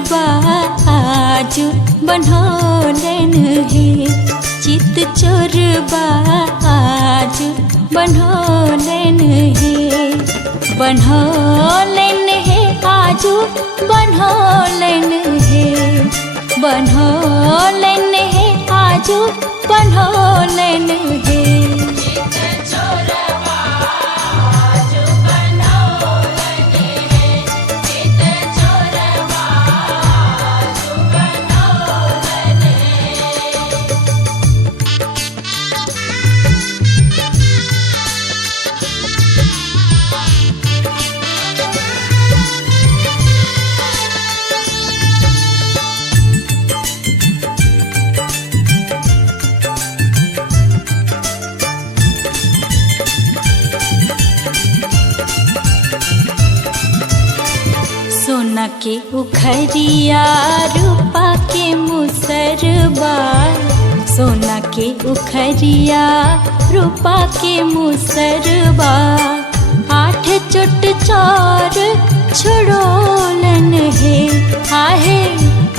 चोरबा आजू बनोलन हे, चित चोरबा आजू बनोलन हे, बनोलन हे आजू बनोलन हे, बनोलन हे आजू बनोलन हे। सोना के उखरिया रूपा के मुसरबा, सोना के उखरिया रूपा के मुसरबा, आठ चोट चोर छोड़ोलन हे, आहे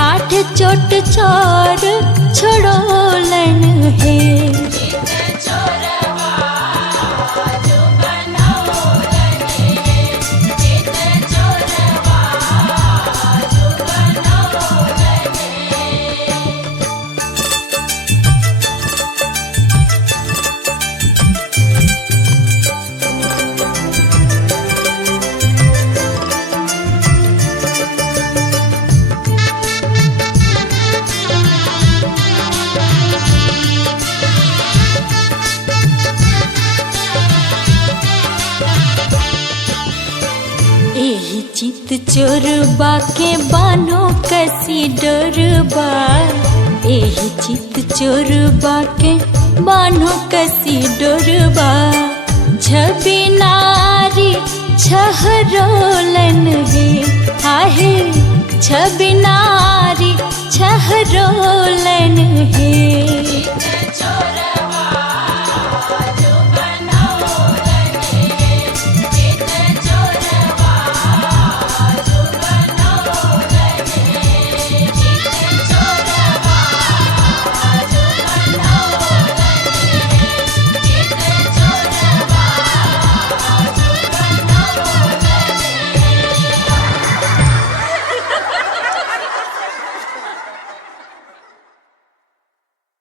आठ चोट चोर छोड़ोलन हे। एही चित चोरबा के बानो कसी डोरबा, एही चित चोरबा के बानो कसी डोरबा, छवि नारी छहरोलन हे, आहे छवि नारी छहरोलन हे।